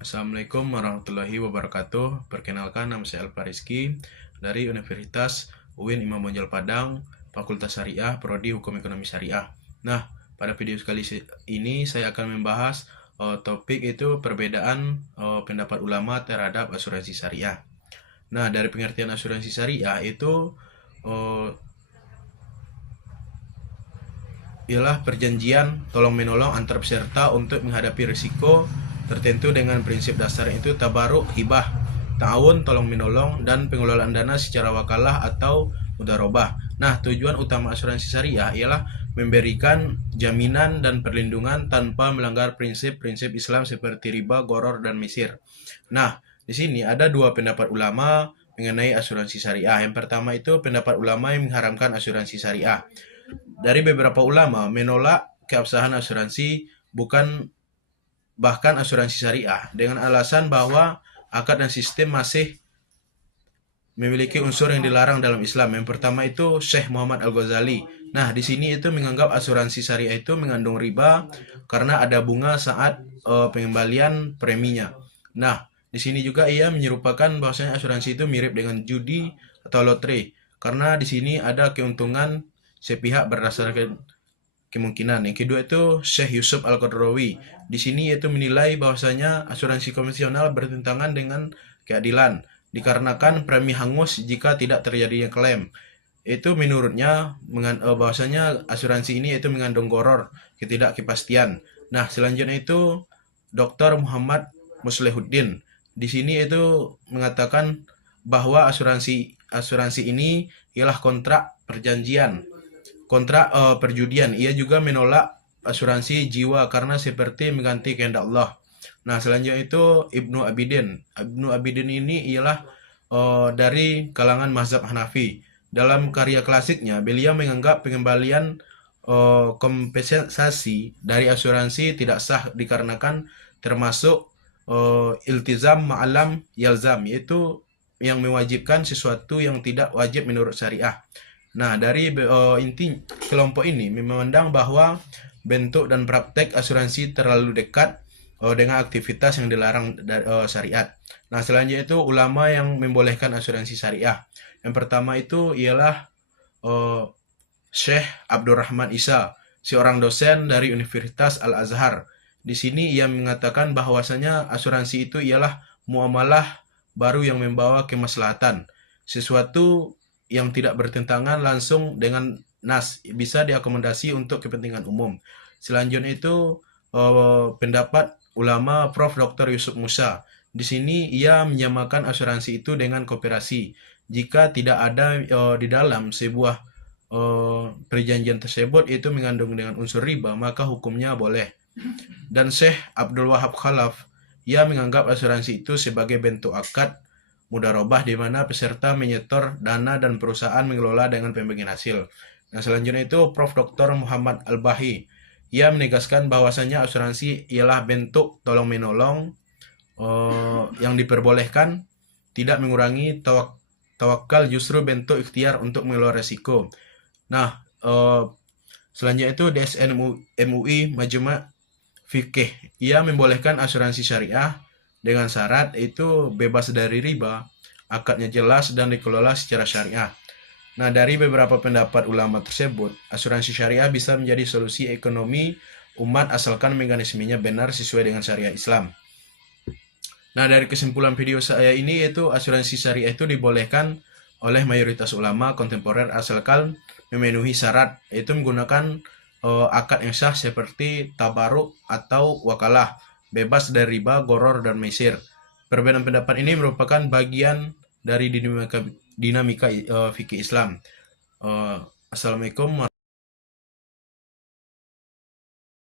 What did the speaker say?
Assalamualaikum warahmatullahi wabarakatuh. Perkenalkan, nama saya Alfa Rizky dari Universitas UIN Imam Bonjol Padang, Fakultas Syariah, Prodi Hukum Ekonomi Syariah. Nah, pada video kali ini saya akan membahas topik itu perbedaan pendapat ulama terhadap asuransi syariah. Nah, dari pengertian asuransi syariah itu ialah perjanjian tolong-menolong antar peserta untuk menghadapi risiko tertentu dengan prinsip dasar itu tabaruk, hibah, ta'awun, tolong-menolong, dan pengelolaan dana secara wakalah atau mudharabah. Nah, tujuan utama asuransi syariah ialah memberikan jaminan dan perlindungan tanpa melanggar prinsip-prinsip Islam seperti riba, gharar, dan misir. Nah, di sini ada dua pendapat ulama mengenai asuransi syariah. Yang pertama itu pendapat ulama yang mengharamkan asuransi syariah. Dari beberapa ulama menolak keabsahan asuransi bahkan asuransi syariah dengan alasan bahwa akad dan sistem masih memiliki unsur yang dilarang dalam Islam. Yang pertama itu Syekh Muhammad Al-Ghazali. Nah, di sini itu menganggap asuransi syariah itu mengandung riba karena ada bunga saat pengembalian preminya. Nah, di sini juga ia menyerupakan bahwasanya asuransi itu mirip dengan judi atau lotre karena di sini ada keuntungan sepihak berdasarkan kemungkinan. Yang kedua itu Syekh Yusuf Al-Qaradawi. Di sini yaitu menilai bahwasanya asuransi konvensional bertentangan dengan keadilan dikarenakan premi hangus jika tidak terjadinya klaim. Itu menurutnya bahwasanya asuransi ini itu mengandung gharar, ketidakpastian. Nah, selanjutnya itu Dr. Muhammad Muslihuddin. Di sini itu mengatakan bahwa asuransi ini ialah kontrak perjudian. Ia juga menolak asuransi jiwa karena seperti mengganti kehendak Allah. Nah, selanjutnya itu Ibnu Abidin. Ibnu Abidin ini ialah dari kalangan mazhab Hanafi. Dalam karya klasiknya, beliau menganggap pengembalian kompensasi dari asuransi tidak sah dikarenakan termasuk iltizam ma'alam yalzam, yaitu yang mewajibkan sesuatu yang tidak wajib menurut syariah. Nah, dari inti kelompok ini memandang bahwa bentuk dan praktek asuransi terlalu dekat dengan aktivitas yang dilarang syariat. Nah, selanjutnya itu ulama yang membolehkan asuransi syariah. Yang pertama itu ialah Syekh Abdurrahman Isa, seorang dosen dari Universitas Al-Azhar. Di sini ia mengatakan bahwasanya asuransi itu ialah muamalah baru yang membawa kemaslahatan, sesuatu yang tidak bertentangan langsung dengan nas, bisa diakomodasi untuk kepentingan umum. Selanjutnya itu pendapat ulama Prof. Dr. Yusuf Musa. Di sini ia menyamakan asuransi itu dengan koperasi. Jika tidak ada di dalam sebuah perjanjian tersebut itu mengandung dengan unsur riba, maka hukumnya boleh. Dan Syekh Abdul Wahab Khalaf, ia menganggap asuransi itu sebagai bentuk akad mudharabah di mana peserta menyetor dana dan perusahaan mengelola dengan pembagian hasil. Nah, selanjutnya itu Prof. Dr. Muhammad Al-Bahi. Ia menegaskan bahwasanya asuransi ialah bentuk tolong-menolong yang diperbolehkan, tidak mengurangi tawakal, justru bentuk ikhtiar untuk mengelola resiko. Nah, selanjutnya itu DSN MUI Majma' Fikih. Ia membolehkan asuransi syariah dengan syarat itu bebas dari riba, akadnya jelas dan dikelola secara syariah. Nah, dari beberapa pendapat ulama tersebut, asuransi syariah bisa menjadi solusi ekonomi umat asalkan mekanismenya benar sesuai dengan syariat Islam. Nah, dari kesimpulan video saya ini yaitu asuransi syariah itu dibolehkan oleh mayoritas ulama kontemporer asalkan memenuhi syarat, yaitu menggunakan akad yang sah seperti tabaruk atau wakalah, bebas dari riba, gharar, dan mesir. Perbedaan pendapat ini merupakan bagian dari dinamika fikih Islam. Assalamualaikum